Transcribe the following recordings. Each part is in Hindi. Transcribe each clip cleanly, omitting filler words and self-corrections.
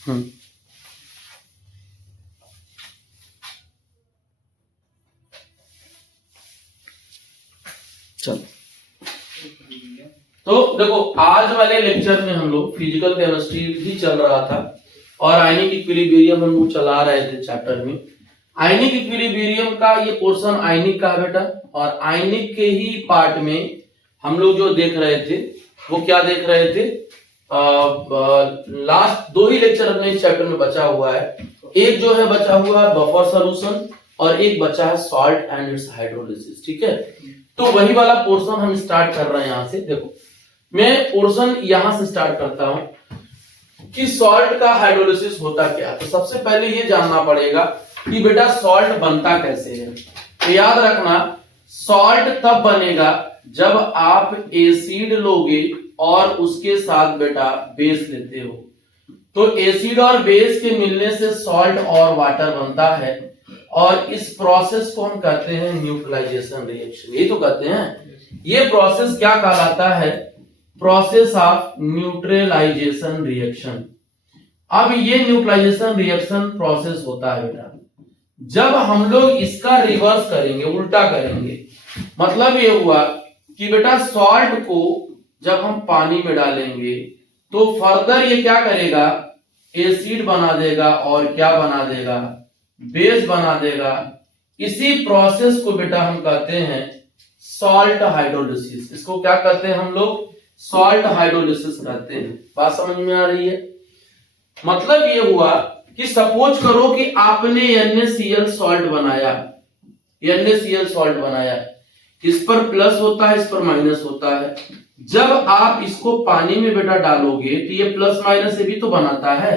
चलो, तो देखो आज वाले लेक्चर में हम लोग फिजिकल केमिस्ट्री भी चल रहा था और आयनिक इक्विलिब्रियम हम लोग चला रहे थे चैप्टर में। आयनिक इक्विलिब्रियम का ये पोर्शन आयनिक का है बेटा, और आयनिक के ही पार्ट में हम लोग जो देख रहे थे वो क्या देख रहे थे, लास्ट 2 ही लेक्चर अपने इस चैप्टर में बचा हुआ है। एक जो है बचा हुआ है बफर सॉल्यूशन और एक बचा है सॉल्ट एंड इट्स हाइड्रोलिसिस। ठीक है, तो वही वाला पोर्शन हम स्टार्ट कर रहे हैं। यहां से देखो, मैं पोर्शन यहां से स्टार्ट करता हूं कि सॉल्ट का हाइड्रोलिसिस होता क्या है। तो सबसे पहले ये जानना पड़ेगा कि बेटा सॉल्ट बनता कैसे है। तो याद रखना, सॉल्ट तब बनेगा जब आप एसिड लोगे और उसके साथ बेटा बेस लेते हो। तो एसिड और बेस के मिलने से सॉल्ट और वाटर बनता है, और इस प्रोसेस को हम कहते हैं न्यूट्रलाइजेशन रिएक्शन। ये तो कहते हैं, ये प्रोसेस क्या कहलाता है, प्रोसेस ऑफ न्यूट्रलाइजेशन रिएक्शन। अब ये न्यूट्रलाइजेशन रिएक्शन प्रोसेस होता है बेटा जब हम लोग इसका रिवर्स करेंगे, उल्टा करेंगे। मतलब ये हुआ कि बेटा सॉल्ट को जब हम पानी में डालेंगे तो फर्दर ये क्या करेगा, एसिड बना देगा और क्या बना देगा, बेस बना देगा। इसी प्रोसेस को बेटा हम कहते हैं सॉल्ट हाइड्रोलिसिस। इसको क्या कहते हैं हम लोग, सॉल्ट हाइड्रोलिसिस कहते हैं। बात समझ में आ रही है। मतलब ये हुआ कि सपोज करो कि आपने NaCl सॉल्ट बनाया, NaCl सॉल्ट बनाया, इस पर प्लस होता है, इस पर माइनस होता है। जब आप इसको पानी में बेटा डालोगे तो ये प्लस माइनस से भी तो बनाता है,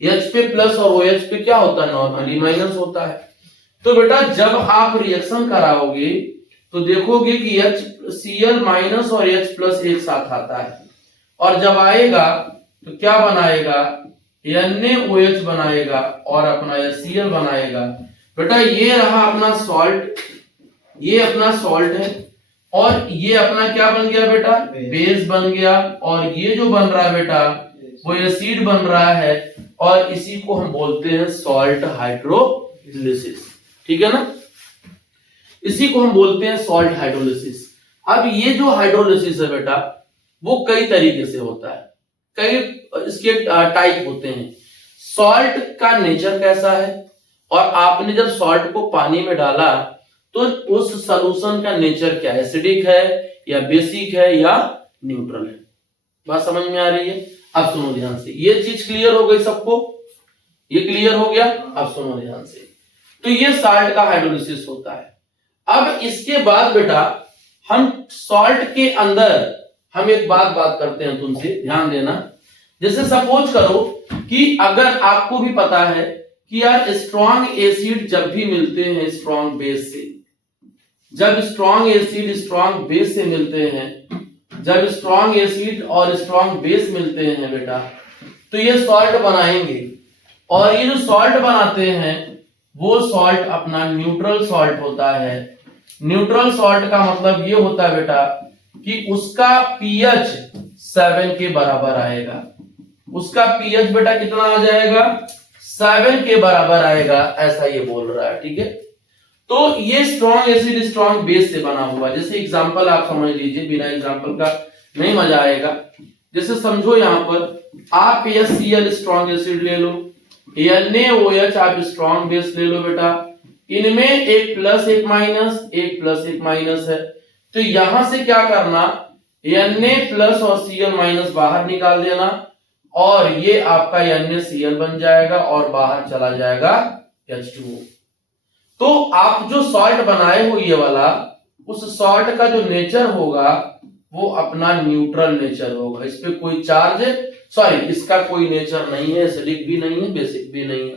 H पे प्लस और OH पे क्या होता है, नॉर्मली माइनस होता है। तो बेटा जब आप रिएक्शन कराओगे तो देखोगे कि HCl माइनस और H प्लस एक साथ आता है, और जब आएगा तो क्या बनाएगा, NaOH बनाएगा और अपना HCl बनाएगा। बेटा ये रहा अपना सॉल्ट, ये अपना सॉल्ट है, और ये अपना क्या बन गया बेटा, बेस बन गया, और ये जो बन रहा है बेटा वो एसिड बन रहा है, और इसी को हम बोलते हैं सॉल्ट हाइड्रोलिसिस। ठीक है ना, इसी को हम बोलते हैं सॉल्ट हाइड्रोलिसिस। अब ये जो हाइड्रोलिसिस है बेटा वो कई तरीके से होता है, कई इसके टाइप होते हैं। सॉल्ट का नेचर कैसा है, और आपने जब सॉल्ट को पानी में डाला तो उस सॉल्यूशन का नेचर क्या है, एसिडिक है या बेसिक है या न्यूट्रल है। बात समझ में आ रही है। अब सुनो ध्यान से, ये चीज क्लियर हो गई सबको, ये क्लियर हो गया। अब सुनो ध्यान से, तो ये सॉल्ट का हाइड्रोलिसिस होता है। अब इसके बाद बेटा हम सॉल्ट के अंदर हम एक बात करते हैं, तुमसे ध्यान देना। जैसे सपोज करो कि अगर आपको भी पता है कि यार स्ट्रॉन्ग एसिड जब भी मिलते हैं स्ट्रॉन्ग बेस से, जब स्ट्रॉन्ग एसिड स्ट्रॉन्ग बेस से मिलते हैं, जब स्ट्रॉन्ग एसिड और स्ट्रॉन्ग बेस मिलते हैं बेटा, तो ये सॉल्ट बनाएंगे, और ये जो सॉल्ट बनाते हैं वो सॉल्ट अपना न्यूट्रल सॉल्ट होता है। न्यूट्रल सॉल्ट का मतलब ये होता है बेटा कि उसका pH 7 के बराबर आएगा। उसका pH बेटा कितना आ जाएगा, 7 के बराबर आएगा, ऐसा ये बोल रहा है। ठीक है, तो ये स्ट्रॉन्ग एसिड स्ट्रॉन्ग बेस से बना हुआ। जैसे एग्जांपल आप समझ लीजिए, बिना एग्जांपल का नहीं मजा आएगा। जैसे समझो यहाँ पर आप HCl स्ट्रॉन्ग एसिड ले लो, NaOH आप स्ट्रॉन्ग बेस ले लो बेटा, इनमें एक प्लस एक माइनस, एक प्लस एक माइनस है। तो यहां से क्या करना, Na प्लस और Cl माइनस बाहर निकाल देना, और ये आपका NaCl बन जाएगा और बाहर चला जाएगा H2O। तो आप जो सॉल्ट बनाए हो ये वाला, उस सॉल्ट का जो नेचर होगा वो अपना न्यूट्रल नेचर होगा। इस पे कोई चार्ज, सॉरी इसका कोई नेचर नहीं है, एसिडिक भी नहीं है, बेसिक भी नहीं है,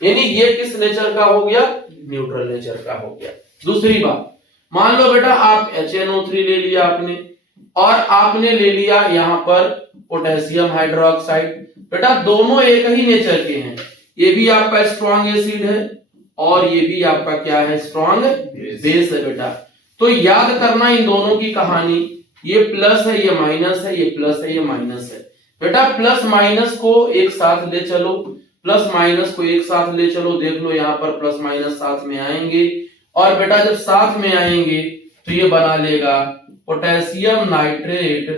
यानी ये किस नेचर का हो गया, न्यूट्रल नेचर का हो गया। दूसरी बात, मान लो बेटा आप HNO3 ले लिया आपने, और आपने ले लिया यहां पर पोटेशियम हाइड्रोक्साइड। बेटा दोनों एक ही नेचर के हैं, ये भी आपका स्ट्रॉन्ग एसिड है और ये भी आपका क्या है, स्ट्रॉन्ग बेस है बेटा। तो याद करना इन दोनों की कहानी, ये प्लस है ये माइनस है, ये प्लस है ये माइनस है। बेटा प्लस माइनस को एक साथ ले चलो, प्लस माइनस को एक साथ ले चलो, देख लो यहाँ पर प्लस माइनस साथ में आएंगे, और बेटा जब साथ में आएंगे तो ये बना लेगा पोटेशियम नाइट्रेट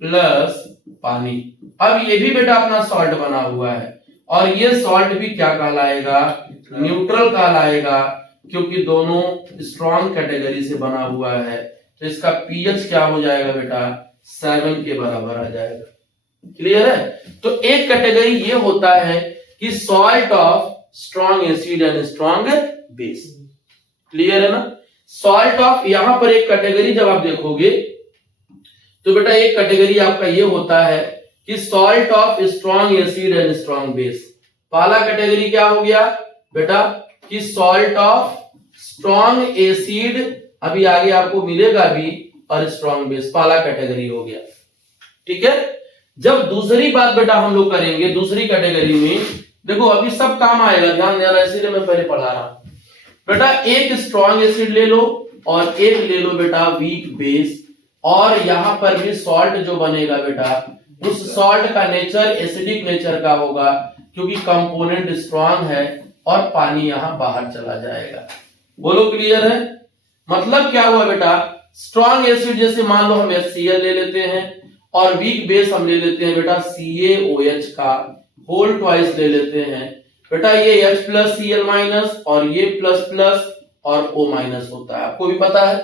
प्लस पानी। अब ये भी बेटा अपना सॉल्ट बना हुआ है, और ये सॉल्ट भी क्या कहलाएगा, न्यूट्रल कहलाएगा, क्योंकि दोनों स्ट्रॉन्ग कैटेगरी से बना हुआ है। तो इसका पीएच क्या हो जाएगा बेटा, 7 के बराबर आ जाएगा। क्लियर है? तो एक कैटेगरी ये होता है कि salt of strong acid and strong base. Clear है ना? सॉल्ट ऑफ, यहां पर एक कैटेगरी जब आप देखोगे तो बेटा एक कैटेगरी आपका ये होता है कि salt of strong acid and strong base. पहला कैटेगरी क्या हो गया बेटा कि सॉल्ट ऑफ स्ट्रॉन्ग एसिड, अभी आगे आपको मिलेगा भी, और स्ट्रॉन्ग बेस, पहला कैटेगरी हो गया। ठीक है? जब दूसरी बात बेटा हम लोग करेंगे दूसरी कैटेगरी में, देखो अभी सब काम आएगा, ध्यान देना, इसीलिए मैं पहले पढ़ा रहा हूं। बेटा एक स्ट्रॉन्ग एसिड ले लो और एक ले लो बेटा वीक बेस, और यहां पर भी सॉल्ट जो बनेगा बेटा उस सॉल्ट का नेचर एसिडिक नेचर का होगा, क्योंकि कंपोनेंट स्ट्रॉन्ग है और पानी यहां बाहर चला जाएगा। बोलो क्लियर है? मतलब क्या हुआ बेटा, स्ट्रॉन्ग एसिड जैसे मान लो हम HCl ले लेते हैं, और वीक बेस हम ले लेते हैं बेटा CaOH का होल ट्वाइस ले लेते हैं बेटा, ये H प्लस Cl माइनस और ये प्लस प्लस और O माइनस होता है, आपको भी पता है।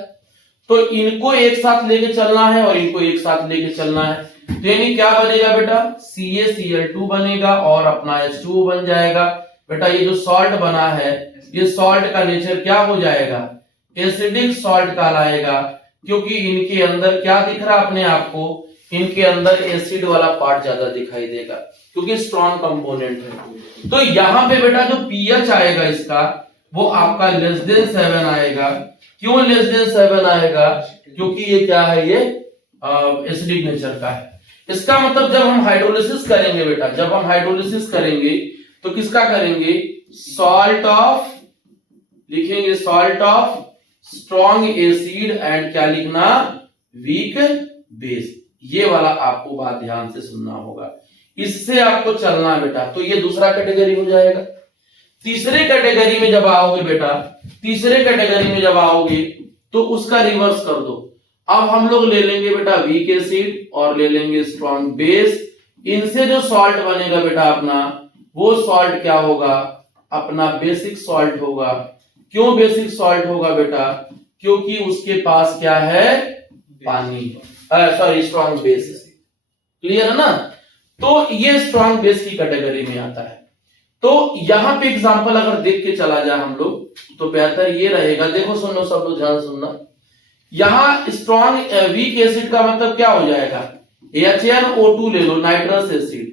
तो इनको एक साथ लेके चलना है और इनको एक साथ लेके चलना है, तो यानी क्या बनेगा बेटा, CaCl2 बनेगा और अपना H2O बन जाएगा। बेटा ये जो सॉल्ट बना है, ये सॉल्ट का नेचर क्या हो जाएगा, एसिडिक सॉल्ट कहलाएगा, क्योंकि इनके अंदर क्या दिख रहा है अपने आप को, इनके अंदर एसिड वाला पार्ट ज्यादा दिखाई देगा, क्योंकि स्ट्रॉन्ग कंपोनेंट है। तो यहाँ पे बेटा जो पीएच आएगा इसका, वो आपका लेस देन 7 आएगा। क्यों लेस देन 7 आएगा, क्योंकि ये क्या है, ये एसिडिक नेचर का है। इसका मतलब जब हम हाइड्रोलिसिस करेंगे बेटा, जब हम हाइड्रोलिसिस करेंगे तो किसका करेंगे, सॉल्ट ऑफ, लिखेंगे salt of strong acid and क्या लिखना, वीक बेस। ये वाला आपको बात ध्यान से सुनना होगा, इससे आपको चलना है बेटा। तो ये दूसरा कैटेगरी हो जाएगा। तीसरे कैटेगरी में जब आओगे बेटा, तीसरे कैटेगरी में जब आओगे तो उसका रिवर्स कर दो। अब हम लोग ले लेंगे बेटा वीक एसिड और ले लेंगे स्ट्रॉन्ग बेस, इनसे जो सॉल्ट बनेगा बेटा अपना, वो सॉल्ट क्या होगा, अपना बेसिक सॉल्ट होगा। क्यों बेसिक सॉल्ट होगा बेटा, क्योंकि उसके पास क्या है, पानी, सॉरी स्ट्रॉन्ग बेस। क्लियर है ना? तो ये स्ट्रॉन्ग बेस की कैटेगरी में आता है। तो यहां पे एग्जांपल अगर देख के चला जाए हम लोग तो बेहतर ये रहेगा। देखो सुनो सब लोग, ध्यान सुनना। यहां स्ट्रॉन्ग वीक एसिड का मतलब क्या हो जाएगा, HNO2 ले लो, नाइट्रस एसिड,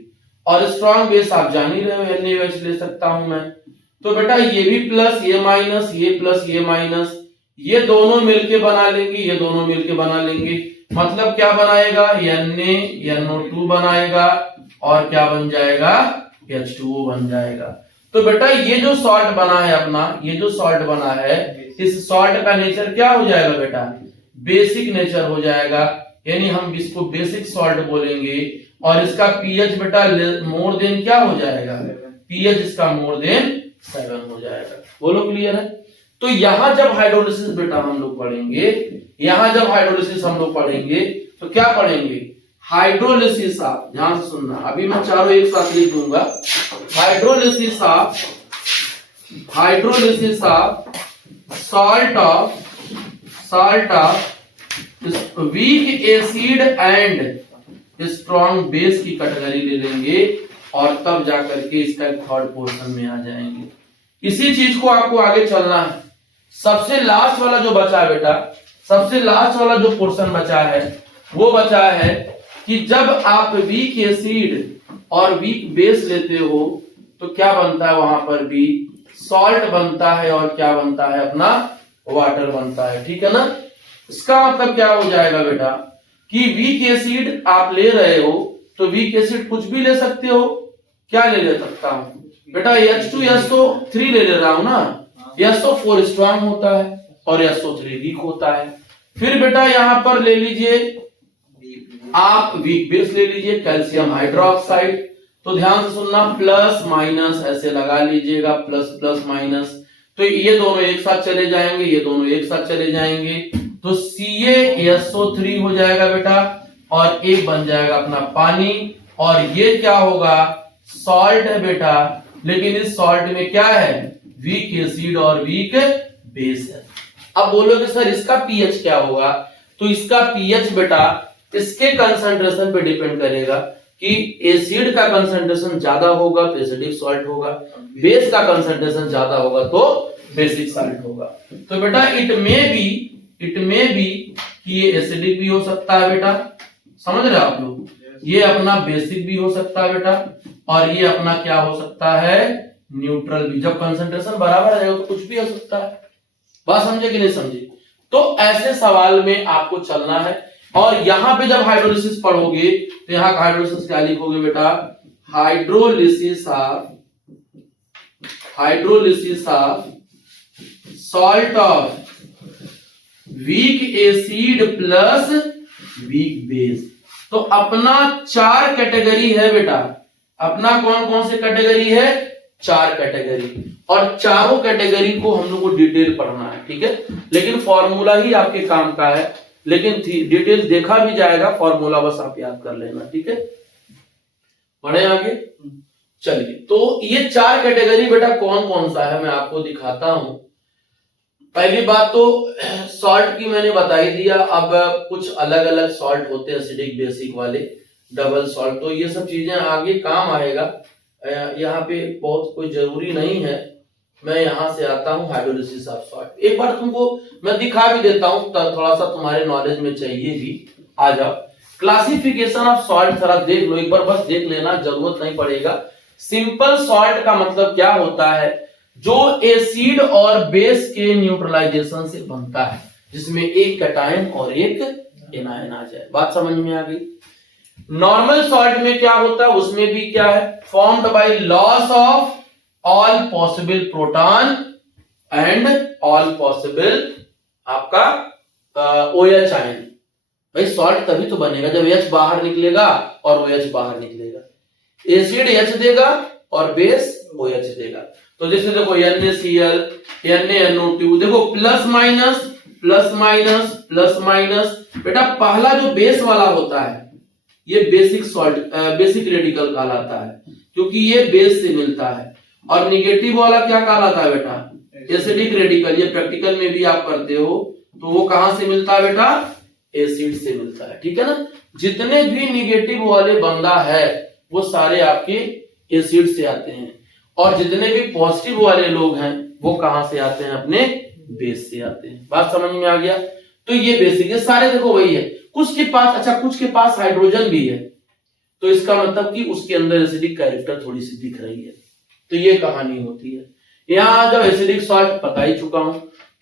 और स्ट्रॉन्ग बेस आप जान ही रहे हो NaOH ले सकता हूं मैं। तो बेटा ये भी प्लस ये माइनस, ये प्लस ये माइनस, ये दोनों मिलके बना लेंगे, ये दोनों मिलके बना लेंगे, मतलब क्या बनाएगा, NaNO2 बनाएगा, और क्या बन जाएगा, H2O बन जाएगा। तो बेटा ये जो सॉल्ट बना है अपना, ये जो सॉल्ट बना है, इस सॉल्ट का नेचर क्या हो जाएगा बेटा, बेसिक नेचर हो जाएगा, यानी हम इसको बेसिक सॉल्ट बोलेंगे। और इसका पीएच बेटा मोर देन क्या हो जाएगा, पीएच इसका मोर देन 7 हो जाएगा। बोलो क्लियर है? तो यहां जब हाइड्रोलिसिस बेटा हम लोग पढ़ेंगे, यहां जब हाइड्रोलिसिस हम लोग पढ़ेंगे तो क्या पढ़ेंगे, हाइड्रोलिसिस ऑफ, ध्यान से सुनना, अभी मैं चारों एक साथ लिख दूंगा, hydrolysis of salt of weak acid and strong base की कैटेगरी ले लेंगे, और तब जाकर के इसका थर्ड पोर्शन में आ जाएंगे। इसी चीज को आपको आगे चलना है। सबसे लास्ट वाला जो बचा है बेटा, सबसे लास्ट वाला जो पोर्शन बचा है, वो बचा है कि जब आप वीक एसिड और वीक बेस लेते हो तो क्या बनता है, वहां पर भी सॉल्ट बनता है, और क्या बनता है, अपना वाटर बनता है। ठीक है ना? इसका मतलब क्या हो जाएगा बेटा कि वीक एसिड आप ले रहे हो तो वीक एसिड कुछ भी ले सकते हो। क्या ले सकता हूं बेटा, H2SO3 ले रहा हूं ना, SO4 स्ट्रॉन्ग होता है और SO3 वीक होता है। फिर बेटा यहां पर ले लीजिए आप वीक बेस ले लीजिए कैल्शियम हाइड्रोक्साइड। तो ध्यान से सुनना, प्लस माइनस ऐसे लगा लीजिएगा, प्लस प्लस माइनस, तो ये दोनों एक साथ चले जाएंगे, ये दोनों एक साथ चले जाएंगे, तो CaSO3 हो जाएगा बेटा, और एक बन जाएगा अपना पानी, और ये क्या होगा, सॉल्ट है बेटा, लेकिन इस सॉल्ट में क्या है, वीक एसिड और वीक बेस है। अब बोलोगे सर इसका पीएच क्या होगा, तो इसका पीएच बेटा इसके कंसंट्रेशन पे डिपेंड करेगा कि एसिड का कंसंट्रेशन ज्यादा होगा तो एसिडिक सॉल्ट होगा, बेस का कंसंट्रेशन ज्यादा होगा तो बेसिक सॉल्ट होगा। तो बेटा इट मे बी कि ये एसिडिक भी हो सकता है बेटा, समझ रहे हो आप लोग, ये अपना बेसिक भी हो सकता है बेटा, और ये अपना क्या हो सकता है, न्यूट्रल भी। जब कंसंट्रेशन बराबर रहेगा तो कुछ भी हो सकता है। बात समझे कि नहीं समझे? तो ऐसे सवाल में आपको चलना है। और यहां पे जब हाइड्रोलिसिस पढ़ोगे तो यहां का हाइड्रोलिसिस क्या लिखोगे बेटा, hydrolysis of salt of weak acid plus weak base. तो अपना 4 कैटेगरी है बेटा, अपना कौन कौन से कैटेगरी है, 4 कैटेगरी, और चारों कैटेगरी को हम लोग को डिटेल पढ़ना है, ठीक है। लेकिन फॉर्मूला ही आपके काम का है, लेकिन डिटेल देखा भी जाएगा, फॉर्मूला बस आप याद कर लेना, ठीक है। पढ़े आगे, चलिए। तो ये 4 कैटेगरी बेटा कौन कौन सा है मैं आपको दिखाता हूं। पहली बात तो सॉल्ट की मैंने बता ही दिया। अब कुछ अलग अलग सॉल्ट होते हैं, एसिडिक बेसिक वाले, डबल सॉल्ट, तो ये सब चीजें आगे काम आएगा, यहाँ पे बहुत कोई जरूरी नहीं है। मैं यहां से आता हूं हाइड्रोलिसिस ऑफ सॉल्ट। एक बार तुमको मैं दिखा भी देता हूं, थोड़ा सा तुम्हारे नॉलेज में चाहिए भी। आ जाओ, क्लासिफिकेशन ऑफ सॉल्ट थोड़ा देख लो एक बार, बस देख लेना, जरूरत नहीं पड़ेगा। सिंपल सॉल्ट का मतलब क्या होता है, जो एसिड और बेस के न्यूट्रलाइजेशन से बनता है, जिसमें एक कैटायन और एक एनायन आ जाए। बात समझ में आ गई। नॉर्मल सॉल्ट में क्या होता है, उसमें भी क्या है, formed by loss of all possible proton and all possible आपका OH आयन। भाई सॉल्ट तभी तो बनेगा जब H बाहर निकलेगा और OH बाहर निकलेगा। एसिड H देगा और बेस OH देगा। तो जैसे देखो NaCl, NaNO2, देखो plus minus plus minus plus minus. बेटा पहला जो बेस वाला होता है ये बेसिक सॉल्ट, बेसिक रेडिकल कहलाता है, क्योंकि ये बेस से मिलता है। और निगेटिव वाला क्या कहलाता है बेटा, एसिडिक रेडिकल। ये प्रैक्टिकल में भी आप करते हो, तो वो कहां से मिलता है बेटा, एसिड से मिलता है, ठीक है ना। जितने भी निगेटिव वाले बंदा है वो सारे आपके एसिड से आते हैं, और जितने भी पॉजिटिव वाले लोग हैं वो कहां से आते हैं, अपने बेस से आते हैं। बात समझ में आ गया। तो ये बेसिक है, सारे देखो वही है। कुछ के पास, अच्छा कुछ के पास हाइड्रोजन भी है, तो इसका मतलब कि उसके अंदर एसिडिक कैरेक्टर थोड़ी सी दिख रही है, तो ये कहानी होती है। यहां जब एसिडिक सॉल्ट बता ही चुका हूं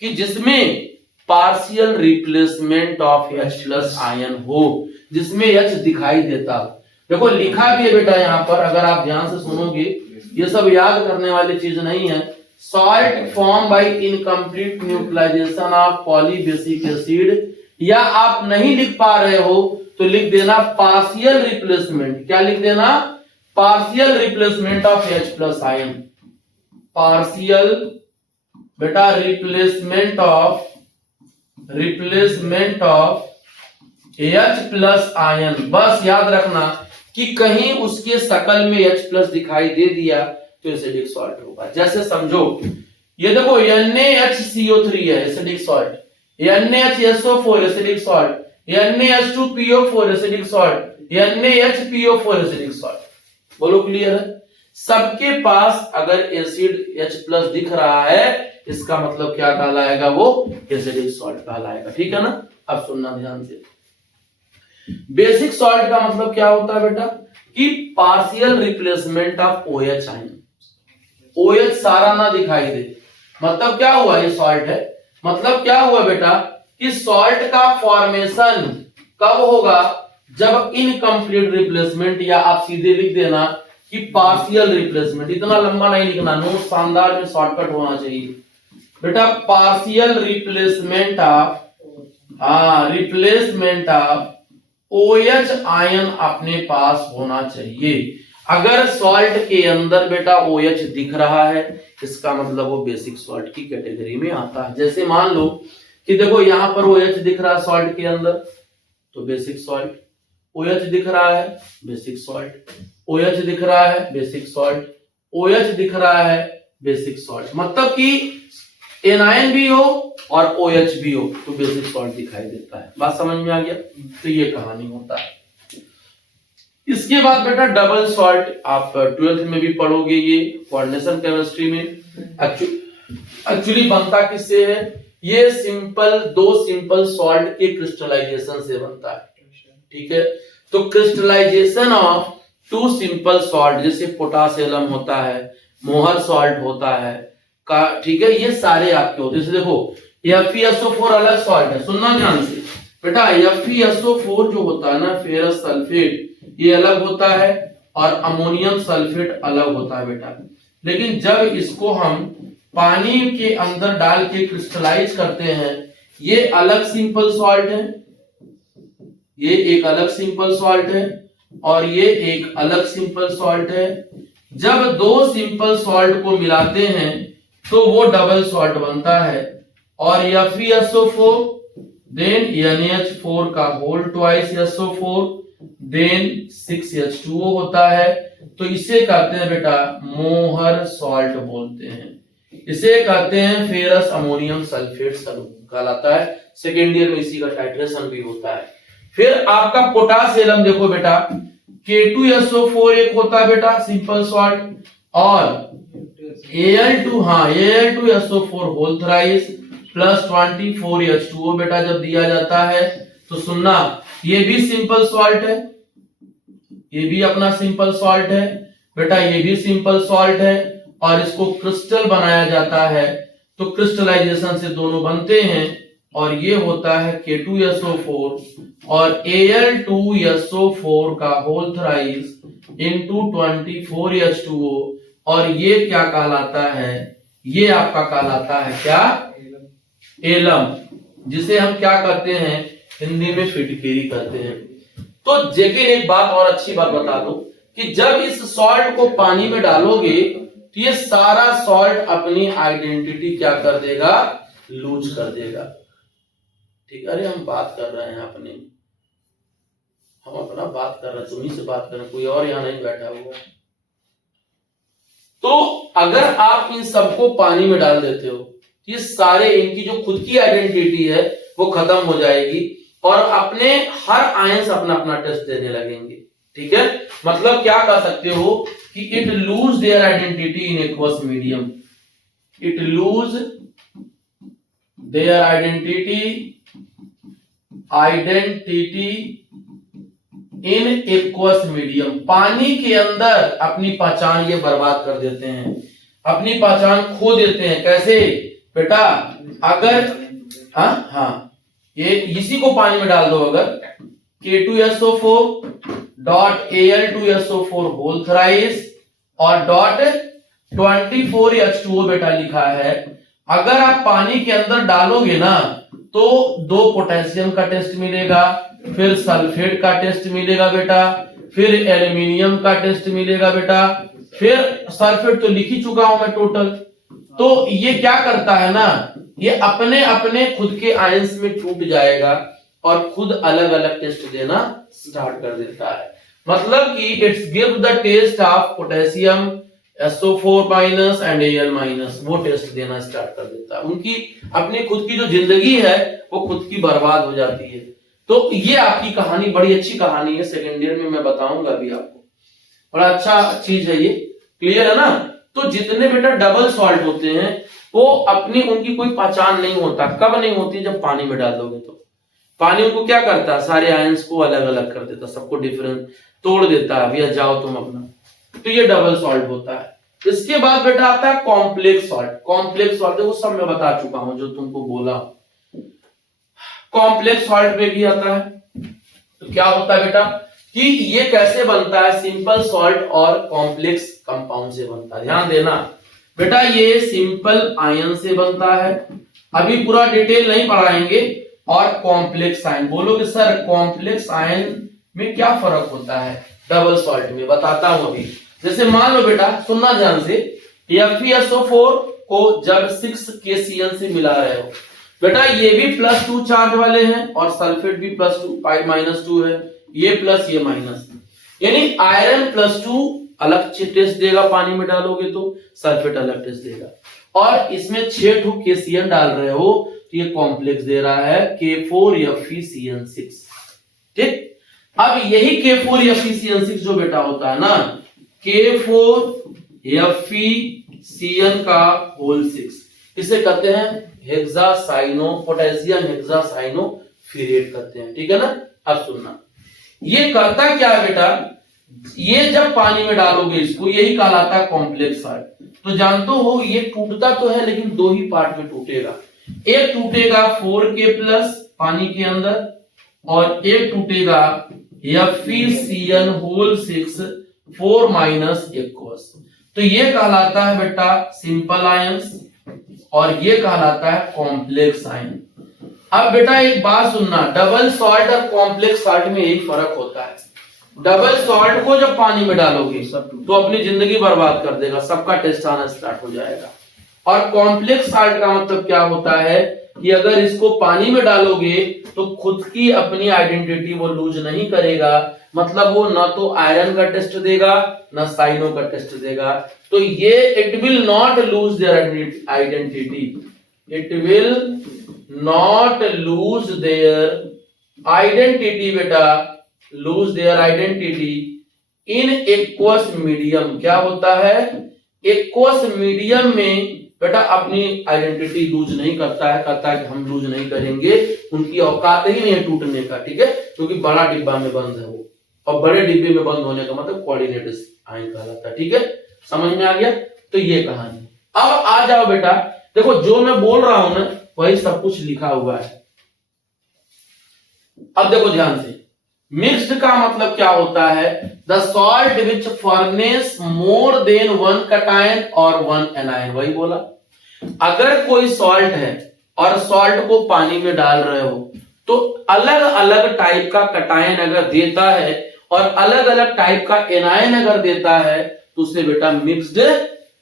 कि जिसमें partial replacement of H+ ion हो, जिसमें H दिखाई देता हो। देखो लिखा भी है बेटा यहाँ पर, अगर आप ध्यान से सुनोगे, ये सब याद करने वाली चीज नहीं है। Salt form by incomplete neutralisation of polybasic acid, या आप नहीं लिख पा रहे हो तो लिख देना पार्शियल रिप्लेसमेंट। क्या लिख देना, partial replacement of H+ ion. Partial बेटा रिप्लेसमेंट ऑफ H+ आयन। बस याद रखना कि कहीं उसके शकल में H+ दिखाई दे दिया तो एसिडिक सॉल्ट होगा। जैसे समझो, ये देखो NaHCO3 है acidic salt, NaHSO4 acidic salt, NaH2PO4 acidic salt, NaHPO4 acidic salt. बोलो क्लियर है। सबके पास अगर एसिड H+ दिख रहा है, इसका मतलब क्या कहलाएगा, वो एसिडिक सॉल्ट कहलाएगा, ठीक है ना। अब सुनना ध्यान से। बेसिक सॉल्ट का मतलब क्या होता है बेटा, कि partial replacement of OH ion. OH सारा ना दिखाई दे, मतलब क्या हुआ, ये सॉल्ट है, मतलब क्या हुआ बेटा, कि सॉल्ट का फॉर्मेशन कब होगा, जब इनकम्प्लीट रिप्लेसमेंट, या आप सीधे लिख देना कि पार्शियल रिप्लेसमेंट। इतना लंबा नहीं लिखना, नोट शानदार में शॉर्टकट होना चाहिए बेटा। Partial replacement of OH ion अपने पास होना चाहिए। अगर सॉल्ट के अंदर बेटा OH दिख रहा है, इसका मतलब वो बेसिक सॉल्ट की कैटेगरी में आता है। जैसे मान लो कि देखो यहां पर OH दिख रहा है सॉल्ट के अंदर, तो बेसिक सॉल्ट। OH दिख रहा है, बेसिक सॉल्ट। OH दिख रहा है, बेसिक सॉल्ट। OH दिख रहा है, बेसिक सॉल्ट। मतलब कि एनायन भी हो और OH भी हो तो बेसिक सॉल्ट दिखाई देता है। बात समझ में आ गया? तो ये कहानी होता है। इसके बाद बेटा डबल सॉल्ट आप 12th में भी पढ़ोगे, ये कोऑर्डिनेशन केमिस्ट्री में। एक्चुअली बनता किससे है? ये दो सिंपल सॉल्ट के क्रिस्टलाइजेशन से बनता है। ठीक है, तो crystallisation of two simple salt, जैसे पोटासियम होता है, मोहर सॉल्ट होता है का, ठीक है, ये सारे आपके होते हैं। जैसे देखो FeSO4 अलग सॉल्ट है, सुनना ध्यान से बेटा। FeSO4 जो होता है ना, फेरस सल्फेट, ये अलग होता है और अमोनियम सल्फेट अलग होता है बेटा। लेकिन जब इसको हम पानी के अंदर डाल के क्रिस्टलाइज करते हैं, ये अलग सिंपल सॉल्ट है, ये एक अलग सिंपल सॉल्ट है और ये एक अलग सिंपल सॉल्ट है। जब दो सिंपल सॉल्ट को मिलाते हैं तो वो डबल सॉल्ट बनता है। और FeSO4 देन NH4 का whole twice SO4 then 6H2O होता है। तो इसे कहते हैं बेटा मोहर सॉल्ट बोलते हैं। इसे कहते हैं फेरस अमोनियम सल्फेट कहलाता है। सेकेंड ईयर में इसी का टाइट्रेशन भी होता है। फिर आपका पोटासियम देखो बेटा, K2SO4 एक होता है बेटा सिंपल सॉल्ट, और Al2SO4 whole thrice plus 24H2O बेटा जब दिया जाता है तो सुनना, ये भी सिंपल सॉल्ट है, ये भी अपना सिंपल सॉल्ट है बेटा, ये भी सिंपल सॉल्ट है और इसको क्रिस्टल बनाया जाता है तो क्रिस्टलाइजेशन से दोनों बनते हैं और ये होता है K2SO4 और Al2SO4 का होल थ्राइस इनटू 24H2O, और ये क्या कहलाता है? ये आपका कहलाता है क्या? एलम, जिसे हम क्या करते हैं हिंदी में फिटकेरी करते हैं। तो लेकिन एक बात और अच्छी बात बता दो कि जब इस सॉल्ट को पानी में डालोगे तो ये सारा सॉल्ट अपनी आइडेंटिटी क्या कर देगा? लूज कर देगा। ठीक है, अरे हम बात कर रहे हैं अपने, हम अपना बात कर रहे हैं, तुम्ही से बात कर रहे हैं, कोई और यहां नहीं बैठा हुआ। तो अगर आप इन सबको पानी में डाल देते हो, ये सारे इनकी जो खुद की आइडेंटिटी है वो खत्म हो जाएगी और अपने हर आयंस अपना अपना टेस्ट देने लगेंगे। ठीक है, मतलब क्या कह सकते हो कि it loose their identity in aqueous medium, it loose their identity in aqueous medium. पानी के अंदर अपनी पहचान ये बर्बाद कर देते हैं, अपनी पहचान खो देते हैं। कैसे बेटा? अगर ये इसी को पानी में डाल दो, अगर K2SO4 dot Al2SO4 whole thrice और डॉट 24H2O बेटा लिखा है। अगर आप पानी के अंदर डालोगे ना तो 2 पोटेशियम का टेस्ट मिलेगा, फिर सल्फेट का टेस्ट मिलेगा बेटा, फिर एल्यूमिनियम का टेस्ट मिलेगा बेटा, फिर सल्फेट तो लिख ही चुका हूं मैं टोटल। तो ये क्या करता है ना, ये अपने अपने खुद के आयंस में टूट जाएगा और खुद अलग अलग टेस्ट देना स्टार्ट कर देता है। मतलब कि it's give the test of potassium SO4 minus and Al minus, वो टेस्ट देना स्टार्ट कर देता है। उनकी अपनी खुद की जो जिंदगी है वो खुद की बर्बाद हो जाती है। तो ये आपकी कहानी बड़ी अच्छी कहानी है, सेकेंड ईयर में मैं बताऊंगा अभी आपको, बड़ा अच्छा चीज है ये। क्लियर है ना? तो जितने बेटा डबल सॉल्ट होते हैं वो अपनी उनकी कोई पहचान नहीं होता। कब नहीं होती? जब पानी में डाल दोगे तो पानी उनको क्या करता है? सारे आयंस को अलग अलग कर देता, सबको डिफरेंस तोड़ देता है, भैया जाओ तुम अपना। तो ये डबल सॉल्ट होता है। इसके बाद बेटा आता है कॉम्प्लेक्स सॉल्ट। कॉम्प्लेक्स सॉल्ट देखो सब मैं बता चुका हूं जो तुमको बोला। कॉम्प्लेक्स सॉल्ट में भी आता है। तो क्या होता है बेटा कि ये कैसे बनता है? सिंपल सॉल्ट और कॉम्प्लेक्स कंपाउंड से बनता है। ध्यान देना बेटा, ये सिंपल आयन से बनता है। अभी पूरा डिटेल नहीं पढ़ाएंगे, और कॉम्प्लेक्स आयन। बोलोगे सर कॉम्प्लेक्स आयन में क्या फर्क होता है डबल सॉल्ट में? बताता हूं अभी। जैसे मान लो बेटा, सुनना ध्यान से, FeSO4 को जब 6KCl से मिला रहे हो बेटा, ये भी +2 चार्ज वाले हैं और सल्फेट भी +2 है, ये प्लस ये माइनस, यानी आयरन +2 अलग टेस्ट देगा पानी में डालोगे तो, सल्फेट अलग टेस्ट देगा। और इसमें 6 KCl डाल रहे हो तो ये कॉम्प्लेक्स दे रहा है K4FeCl6। ठीक, अब यही K4FeCl6 जो बेटा होता है ना, K4FeCl का होल 6, इसे कहते हैं हेक्सासाइनो, पोटेशियम हेक्सासाइनोफिरेट कहते हैं। ठीक है ना। अब सुनना, ये करता क्या है बेटा, ये जब पानी में डालोगे इसको, यही कहलाता है कॉम्प्लेक्स सॉल्ट। तो जानते हो ये टूटता तो है लेकिन दो ही पार्ट में टूटेगा, एक टूटेगा 4K+ पानी के अंदर और एक टूटेगा FeCl होल 6 4- एक्वस। तो ये कहलाता है बेटा सिंपल आयंस और ये कहलाता है कॉम्प्लेक्स आयन। अब बेटा एक बात सुनना, डबल सॉल्ट और कॉम्प्लेक्स सॉल्ट में यही फर्क होता है। डबल सॉल्ट को जब पानी में डालोगे तो अपनी जिंदगी बर्बाद कर देगा, सबका टेस्ट आना स्टार्ट हो जाएगा। और कॉम्प्लेक्स सॉल्ट का मतलब क्या होता है कि अगर इसको पानी में डालोगे तो खुद की अपनी आइडेंटिटी वो लूज नहीं करेगा, मतलब वो ना तो आयरन का टेस्ट देगा ना साइनो का टेस्ट देगा। तो ये it will not lose their identity, it will not lose their identity बेटा, lose their identity in aqueous medium. क्या होता है, एक्वस मीडियम में बेटा अपनी आइडेंटिटी लूज नहीं करता है, कहता है कि हम लूज नहीं करेंगे, उनकी औकात ही नहीं है टूटने का। ठीक है, क्योंकि बड़ा डिब्बा में बंद है वो, और बड़े डिब्बे में बंद होने का मतलब कोऑर्डिनेट आयन कहलाता है। ठीक है, समझ में आ गया। तो ये कहानी। अब आ जाओ बेटा, देखो जो मैं बोल रहा हूं ना वही सब कुछ लिखा हुआ है। अब देखो ध्यान से, मिक्स्ड का मतलब क्या होता है, the salt which furnace more than 1 cation और 1 एनायन। वही बोला, अगर कोई सॉल्ट है और सॉल्ट को पानी में डाल रहे हो तो अलग अलग टाइप का कटायन अगर देता है और अलग अलग टाइप का एनायन अगर देता है तो उसे बेटा मिक्स्ड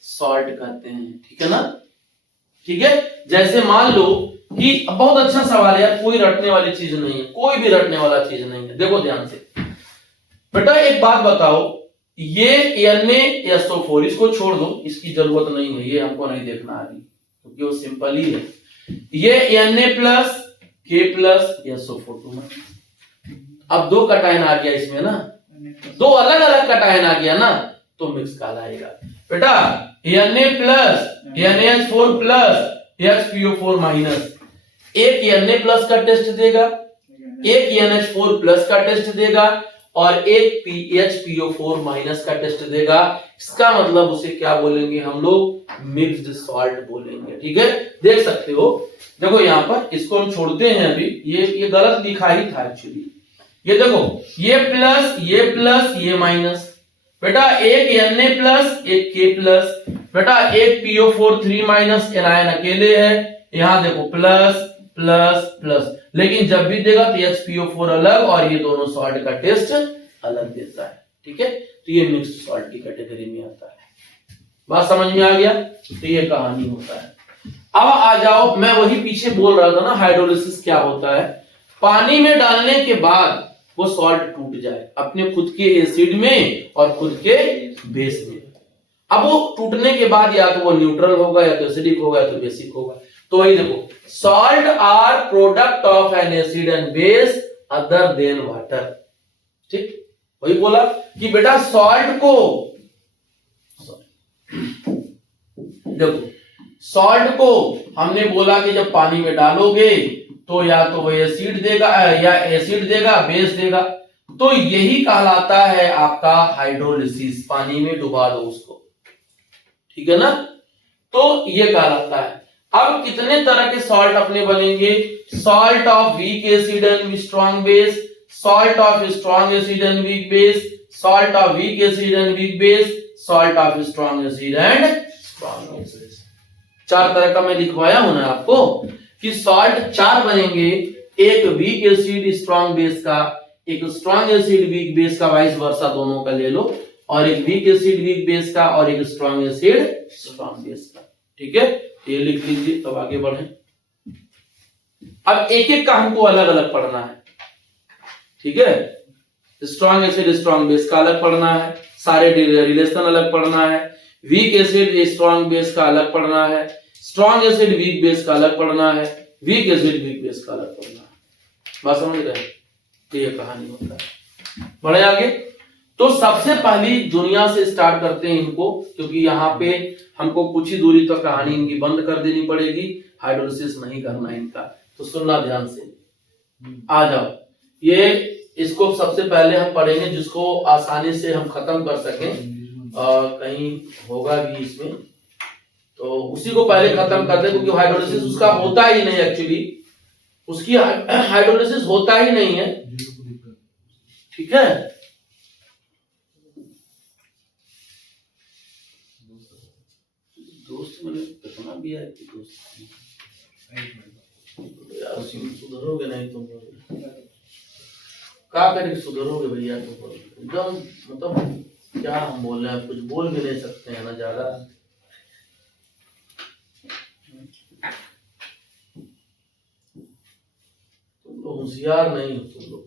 सॉल्ट कहते हैं। ठीक है ना। ठीक है, जैसे मान लो कि बहुत अच्छा सवाल है यार, कोई रटने वाली चीज नहीं है, कोई भी रटने वाला चीज नहीं है। देखो ध्यान से बेटा, एक बात बताओ, ये NaSO4 इसको छोड़ दो, इसकी जरूरत नहीं है, ये हमको नहीं देखना अभी क्योंकि वो सिंपल ही है। ये Na+K+SO4 अब दो कटायन आ गया इसमें ना, दो अलग अलग कटायन आ गया ना, तो मिक्स कहलाएगा बेटा। Na+NaH4+ HPO4-, एक Na+ का टेस्ट देगा, एक NH4+ का टेस्ट देगा और एक HPO4- का टेस्ट देगा। इसका मतलब उसे क्या बोलेंगे हम लोग, मिक्स्ड सॉल्ट बोलेंगे। ठीक है, देख सकते हो, देखो यहाँ पर इसको हम छोड़ते हैं अभी, ये गलत लिखा ही था एक्चुअली। ये देखो, ये प्लस ये माइनस, बेटा एक Na+ एक K+, बेटा एक PO4 3- एनायन अकेले है, यहां देखो प्लस प्लस प्लस, लेकिन जब भी देगा तो HPO4 अलग और ये दोनों सॉल्ट का टेस्ट अलग देता है। ठीक है, तो ये मिक्स्ड सॉल्ट की कैटेगरी में आता है। बात समझ में आ गया। तो ये कहानी होता है। अब आ जाओ, मैं वही पीछे बोल रहा था ना, हाइड्रोलिसिस क्या होता है, पानी में डालने के बाद वो सॉल्ट टूट जाए अपने खुद के एसिड में और खुद के बेस में। अब वो टूटने के बाद या तो वो न्यूट्रल होगा या तो एसिडिक होगा या तो बेसिक होगा। तो वही देखो, salt are product of an acid and base other than water. ठीक, वही बोला कि बेटा सॉल्ट को, देखो सॉल्ट को हमने बोला कि जब पानी में डालोगे तो या तो वो एसिड देगा या एसिड देगा बेस देगा, तो यही कहलाता है आपका हाइड्रोलिसिस। पानी में डुबा दो उसको, ठीक है ना, तो ये कहलाता है। अब कितने तरह के सॉल्ट अपने बनेंगे, salt of weak acid and strong base, salt of strong acid and weak base, salt of weak acid and weak base, salt of strong acid and strong base. चार तरह का मैं लिखवाया हूं ना आपको कि सॉल्ट चार बनेंगे, एक वीक एसिड स्ट्रॉन्ग बेस का, एक स्ट्रॉन्ग एसिड वीक बेस का, वाइस वर्सा दोनों का ले लो, और एक वीक एसिड वीक बेस का और एक स्ट्रॉन्ग एसिड स्ट्रॉन्ग बेस का। ठीक है, ये लिख लीजिए। तब आगे बढ़े। अब एक एक का हमको अलग अलग पढ़ना है। ठीक है, स्ट्रॉन्ग एसिड स्ट्रॉन्ग बेस का अलग पढ़ना है, सारे रिलेशन अलग पढ़ना है, वीक एसिड स्ट्रॉन्ग बेस का अलग पढ़ना है, स्ट्रॉन्ग एसिड वीक बेस का अलग पढ़ना है, वीक एसिड वीक बेस का अलग पढ़ना है। बात समझ रहे हैं? तो ये कहानी होता है। बढ़े आगे। तो सबसे पहली दुनिया से स्टार्ट करते हैं इनको, क्योंकि यहाँ पे हमको कुछ ही दूरी तक कहानी इनकी बंद कर देनी पड़ेगी, हाइड्रोलिसिस नहीं करना इनका। तो सुनना ध्यान से, आ जाओ। ये इसको सबसे पहले हम पढ़ेंगे जिसको आसानी से हम खत्म कर सकें, कहीं होगा भी इसमें, तो उसी को पहले खत्म कर दे, क्योंकि हाइड्रोलिसिस उसका होता ही नहीं, एक्चुअली उसकी हाइड्रोलिसिस होता ही नहीं है। ठीक है, दोस्त मैंने कितना भी है कि दोस्त यार, सुधरोगे नहीं तुम लोग, क्या करें, सुधरोगे भैया तुम एकदम, मतलब क्या हम बोल रहे हैं, कुछ बोल भी नहीं सकते हैं ना ज्यादा। तुम लोग होशियार नहीं हो, तुम लोग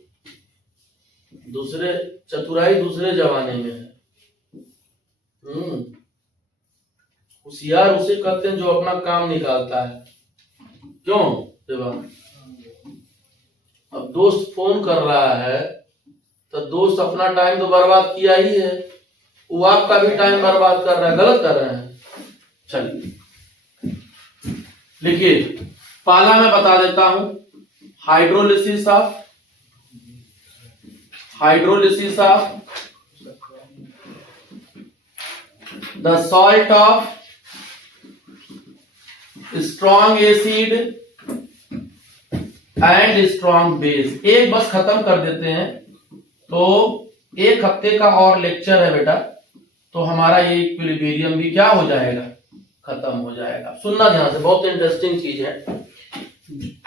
दूसरे चतुराई दूसरे जमाने में है। होशियार उसे कहते हैं जो अपना काम निकालता है। क्यों देवा? अब दोस्त फोन कर रहा है तो दोस्त अपना टाइम तो बर्बाद किया ही है, वो आपका भी टाइम बर्बाद कर रहा है, गलत कर रहे हैं। चलिए लिखिए, पहला मैं बता देता हूं, hydrolysis of the salt of strong acid and strong base. एक बस खत्म कर देते हैं, तो एक हफ्ते का और लेक्चर है बेटा, तो हमारा ये इक्विलिब्रियम भी क्या हो जाएगा, खत्म हो जाएगा। सुनना ध्यान से, बहुत इंटरेस्टिंग चीज है।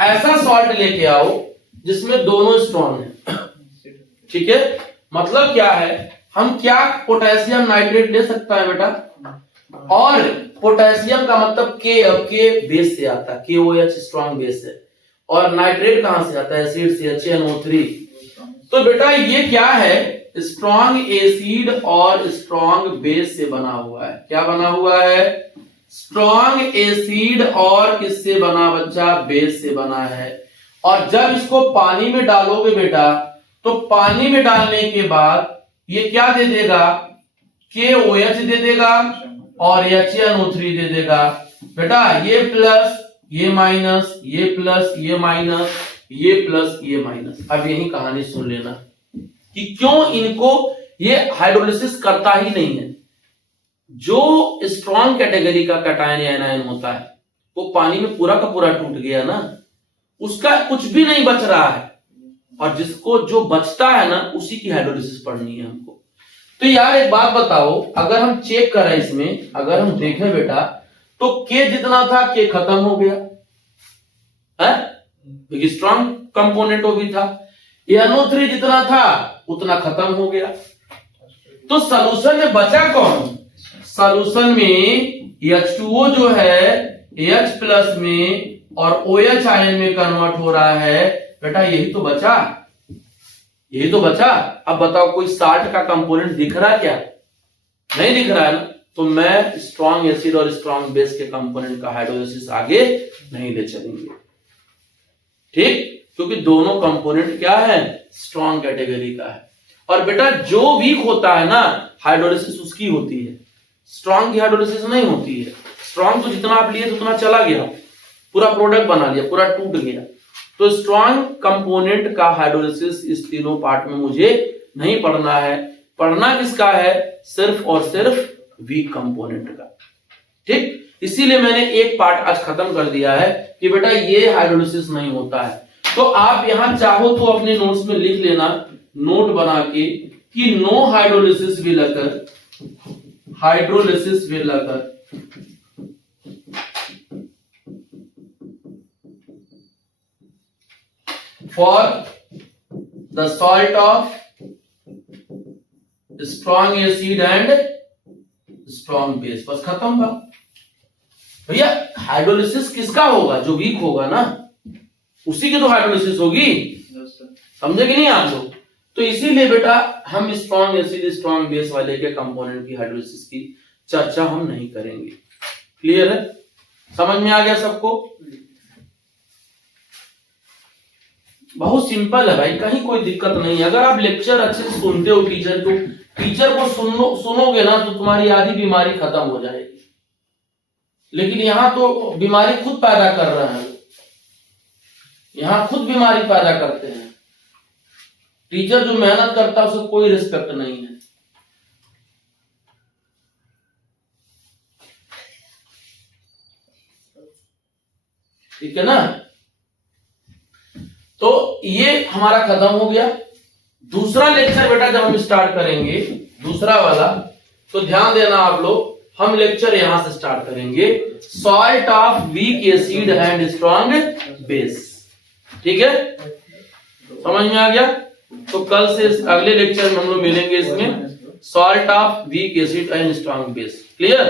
ऐसा सॉल्ट लेके आओ जिसमें दोनों स्ट्रॉन्ग है। ठीक है, मतलब क्या है, हम क्या पोटेशियम नाइट्रेट ले सकता है बेटा, और पोटेशियम का मतलब के बेस से आता है, KOH स्ट्रॉन्ग बेस है, और नाइट्रेट कहां से आता है, एसिड से, HNO3। तो बेटा ये क्या है, स्ट्रॉन्ग एसिड और स्ट्रॉन्ग बेस से बना हुआ है। क्या बना हुआ है? स्ट्रॉन्ग एसिड और किससे बना बच्चा, बेस से बना है। और जब इसको पानी में डालोगे बेटा, तो पानी में डालने के बाद ये क्या दे देगा, KOH दे देगा और HNO3 दे देगा। बेटा ये प्लस ये माइनस, ये प्लस ये माइनस, ये प्लस ये माइनस। अब यही कहानी सुन लेना कि क्यों इनको ये हाइड्रोलिसिस करता ही नहीं है। जो स्ट्रॉन्ग कैटेगरी का कैटायन या एनायन होता है, वो पानी में पूरा का पूरा टूट गया ना, उसका कुछ भी नहीं बच रहा है, और जिसको जो बचता है ना, उसी की हाइड्रोलिसिस पढ़नी है हमको। तो यार एक बात बताओ, अगर हम चेक करें इसमें, अगर हम देखें बेटा, तो K जितना था K खत्म हो गया है, क्योंकि स्ट्रॉन्ग कंपोनेंट वो भी था। NO3 जितना था उतना खत्म हो गया। तो सॉल्यूशन में बचा कौन? सॉल्यूशन में H2O जो है H प्लस में और OH आयन में कन्वर्ट हो रहा है बेटा, यही तो बचा, यही तो बचा। अब बताओ कोई साल्ट का कंपोनेंट दिख रहा है क्या? नहीं दिख रहा है ना, तो मैं स्ट्रॉन्ग एसिड और स्ट्रॉन्ग बेस के कंपोनेंट का हाइड्रोलिसिस आगे नहीं ले चलेंगे। ठीक, क्योंकि दोनों कंपोनेंट क्या है, स्ट्रॉन्ग कैटेगरी का है। और बेटा जो वीक होता है ना, हाइड्रोलिसिस उसकी होती है, स्ट्रॉन्ग की हाइड्रोलिसिस नहीं होती है। स्ट्रॉन्ग तो जितना आप लिए उतना चला गया, पूरा प्रोडक्ट बना लिया, पूरा टूट गया। तो स्ट्रॉन्ग कंपोनेंट का हाइड्रोलिसिस इस तीनों पार्ट में मुझे नहीं पढ़ना है। पढ़ना किसका है? सिर्फ और सिर्फ वीक कंपोनेंट का। ठीक, इसीलिए मैंने एक पार्ट आज खत्म कर दिया है कि बेटा ये हाइड्रोलिसिस नहीं होता है। तो आप यहां चाहो तो अपने नोट्स में लिख लेना, नोट बना के, कि no hydrolysis will occur, hydrolysis will occur for the salt of strong acid and strong base. बस खत्म बात भैया। हाइड्रोलिसिस किसका होगा? जो वीक होगा ना, उसी की तो हाइड्रोलिसिस होगी। समझे कि नहीं आप लोग? तो इसीलिए बेटा हम स्ट्रॉन्ग एसिड स्ट्रॉन्ग बेस वाले के कंपोनेंट की हाइड्रोलिसिस की चर्चा हम नहीं करेंगे। क्लियर है? समझ में आ गया सबको? बहुत सिंपल है भाई, कहीं कोई दिक्कत नहीं है। अगर आप लेक्चर अच्छे से सुनते हो टीचर को सुनोगे ना तो तुम्हारी आधी बीमारी खत्म हो जाएगी। लेकिन यहाँ तो बीमारी खुद पैदा कर रहे हैं, यहाँ खुद बीमारी पैदा करते हैं। टीचर जो मेहनत करता है उसे कोई रिस्पेक्ट नहीं है। ठीक है ना? तो ये हमारा खत्म हो गया। दूसरा लेक्चर बेटा जब हम स्टार्ट करेंगे, दूसरा वाला, तो ध्यान देना आप लोग, हम लेक्चर यहां से स्टार्ट करेंगे, salt of weak acid and strong base. ठीक है? समझ में आ गया? तो कल से अगले लेक्चर में हम लोग मिलेंगे इसमें, salt of weak acid and strong base. Clear?